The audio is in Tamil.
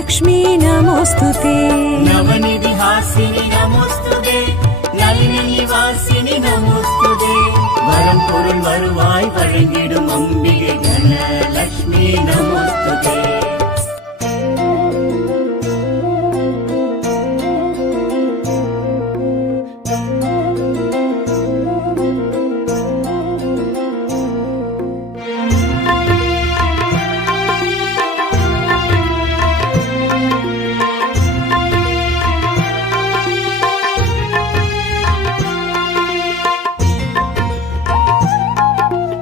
लक्ष्मी नमोस्तुते नवनिधि हासिनी नमोस्तुते नलिनी निवासिनी नमोस्तुते वरम பொருள் வருவாய் வழங்கி